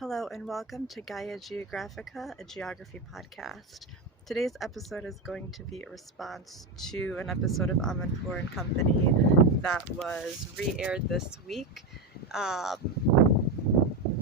Hello and welcome to Gaia Geographica, a geography podcast. Today's episode is going to be a response to an episode of Amanpour and Company that was re-aired this week,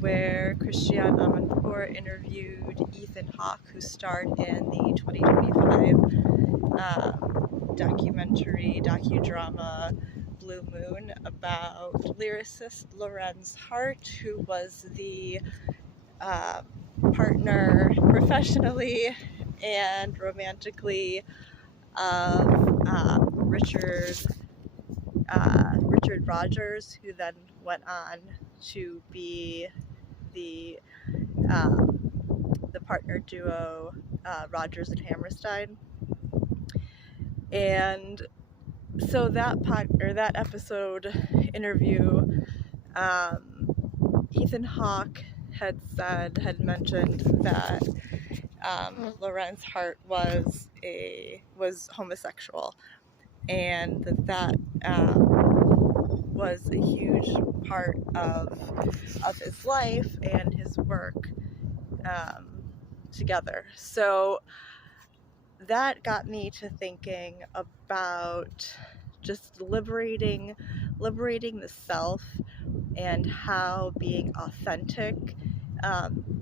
where Christian Amanpour interviewed Ethan Hawke, who starred in the 2025 docudrama Blue Moon about lyricist Lorenz Hart, who was the partner professionally and romantically of Richard Rogers, who then went on to be the partner duo Rogers and Hammerstein. And so that episode interview, Ethan Hawke had mentioned that Lorenz Hart was homosexual, and that was a huge part of his life and his work together. So that got me to thinking about just liberating the self and how being authentic,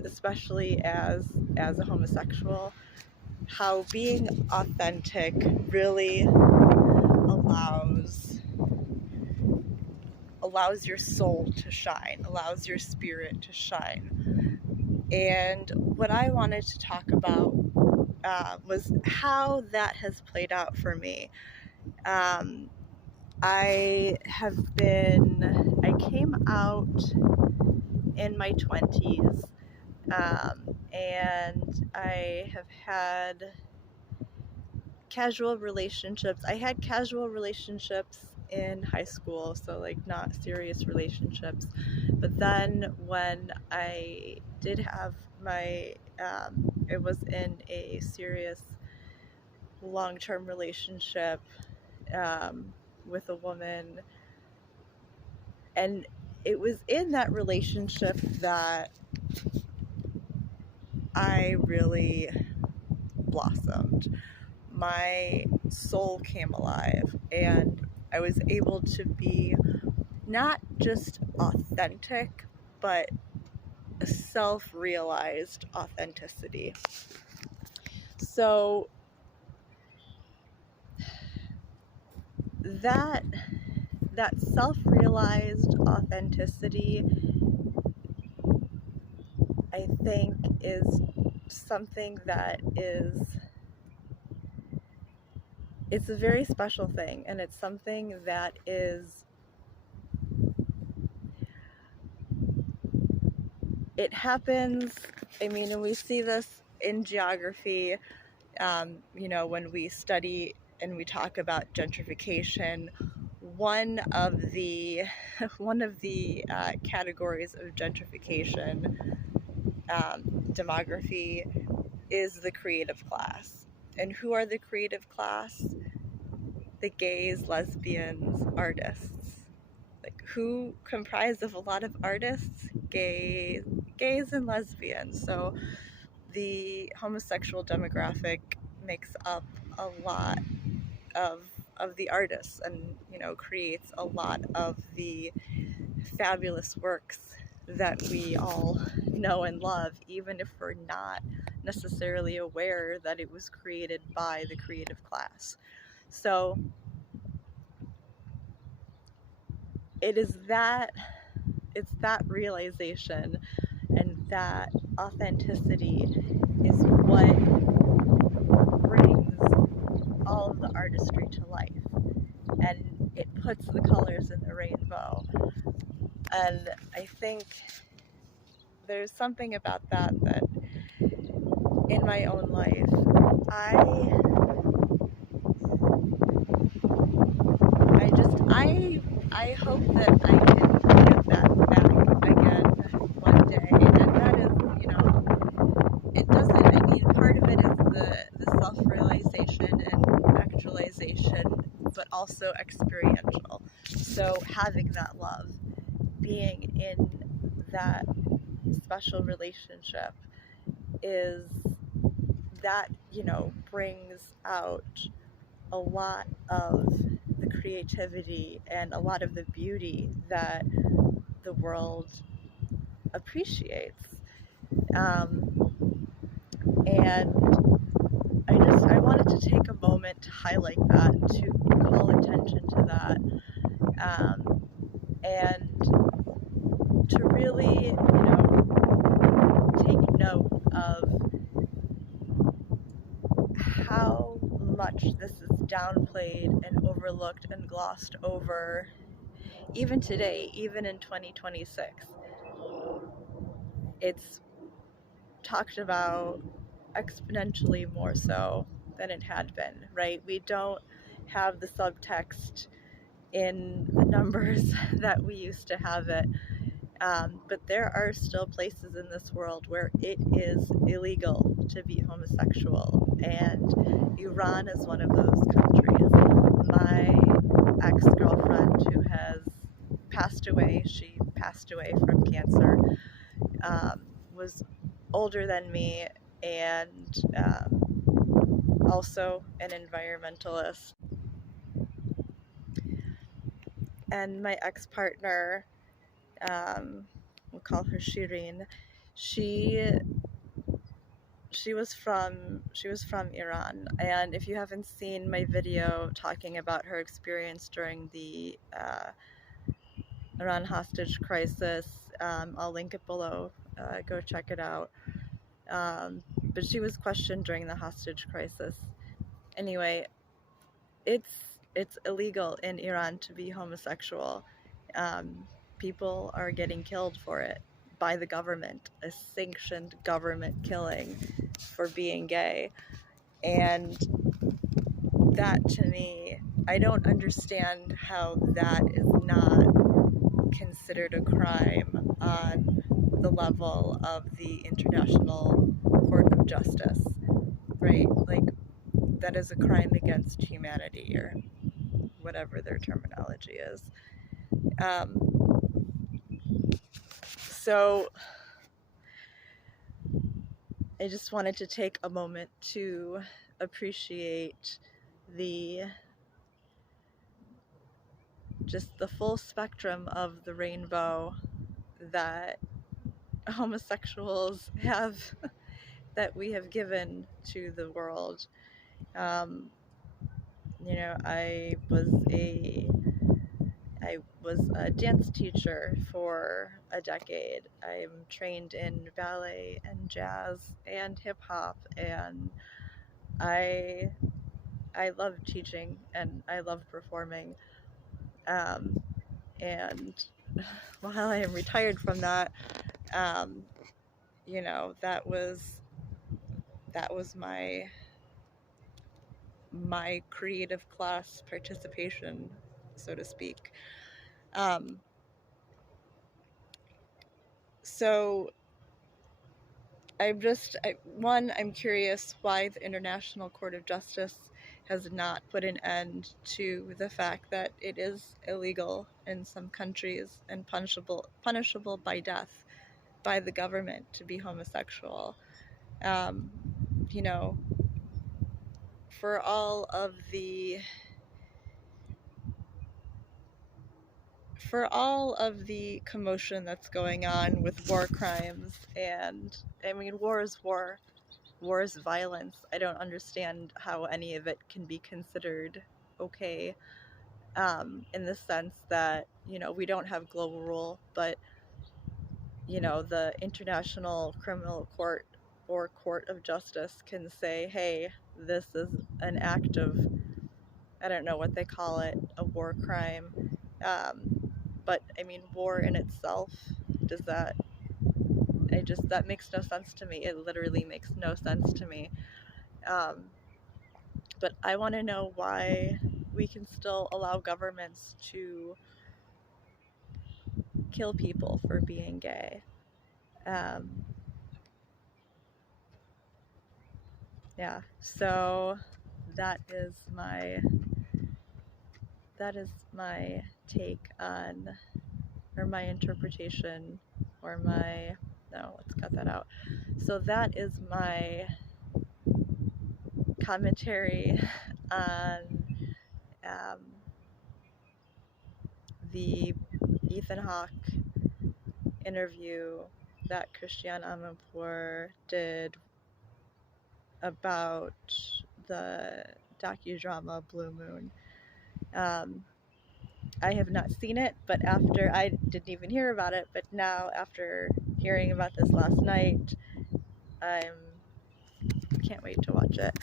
especially as a homosexual, how being authentic really allows your soul to shine, allows your spirit to shine. And what I wanted to talk about was how that has played out for me. I came out in my 20s, and I have had casual relationships. I had casual relationships in high school, so like not serious relationships. But then when I did have my, it was in a serious long-term relationship with a woman, and it was in that relationship that I really blossomed. My soul came alive, and I was able to be not just authentic, but a self-realized authenticity. So that self-realized authenticity, I think, is something that it's a very special thing, and it's something that it happens. I mean, and we see this in geography, when we study and we talk about gentrification. One of the categories of gentrification demography is the creative class. And who are the creative class? The gays, lesbians, artists. Like, who comprise of a lot of artists? Gays and lesbians. So the homosexual demographic makes up a lot of the artists, and creates a lot of the fabulous works that we all know and love, even if we're not necessarily aware that it was created by the creative class. So it's that realization and that authenticity is what brings all of the artistry to life, and it puts the colors in the rainbow. And I think there's something about that in my own life, I hope that I can get that back again one day. And that is, it doesn't, I mean, part of it is the self-realization and actualization, but also experiential. So having that love, being in that special relationship is that, you know, brings out a lot of the creativity and a lot of the beauty that the world appreciates. And I wanted to take a moment to highlight that, to call attention to that, and to really, you know, take note of how much this is downplayed and overlooked and glossed over, even today, even in 2026. It's talked about exponentially more so than it had been, right? We don't have the subtext in the numbers that we used to have it. But there are still places in this world where it is illegal to be homosexual, and Iran is one of those countries. My ex-girlfriend, who has passed away, she passed away from cancer, was older than me, and also an environmentalist. And my ex-partner, we'll call her Shireen, she was from Iran, and if you haven't seen my video talking about her experience during the Iran hostage crisis, I'll link it below. Go check it out. But she was questioned during the hostage crisis. Anyway, it's illegal in Iran to be homosexual. People are getting killed for it by the government, a sanctioned government killing for being gay. And that, to me, I don't understand how that is not considered a crime on the level of the International Court of Justice, right? Like, that is a crime against humanity, or whatever their terminology is. So I just wanted to take a moment to appreciate just the full spectrum of the rainbow that homosexuals have, that we have given to the world. You know, I was a dance teacher for a decade. I'm trained in ballet and jazz and hip hop, and I love teaching and I love performing. And while I am retired from that, you know, that was my creative class participation, so to speak. So I'm curious why the International Court of Justice has not put an end to the fact that it is illegal in some countries and punishable by death by the government to be homosexual. You know, for all of the commotion that's going on with war crimes, and I mean, war is war. War is violence. I don't understand how any of it can be considered okay, in the sense that, you know, we don't have global rule, but, you know, the International Criminal Court or Court of Justice can say, hey, this is an act of, I don't know what they call it, a war crime. But I mean, war in itself, that makes no sense to me. It literally makes no sense to me. But I want to know why we can still allow governments to kill people for being gay. Yeah, so that is my take on, or my interpretation, or my No, let's cut that out. So that is my commentary on um, the Ethan Hawke interview that Christiane Amanpour did about the docudrama Blue Moon. I have not seen it, but after I didn't even hear about it, but now after hearing about this last night, I can't wait to watch it.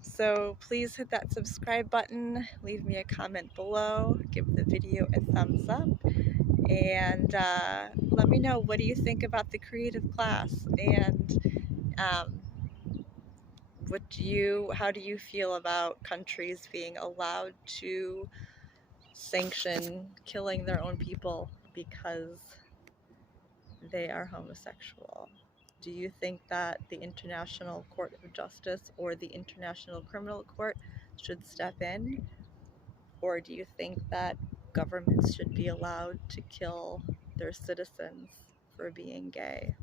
So please hit that subscribe button, leave me a comment below, give the video a thumbs up, and let me know, what do you think about the creative class, and how do you feel about countries being allowed to sanction killing their own people because they are homosexual? Do you think that the International Court of Justice or the International Criminal Court should step in? Or do you think that governments should be allowed to kill their citizens for being gay?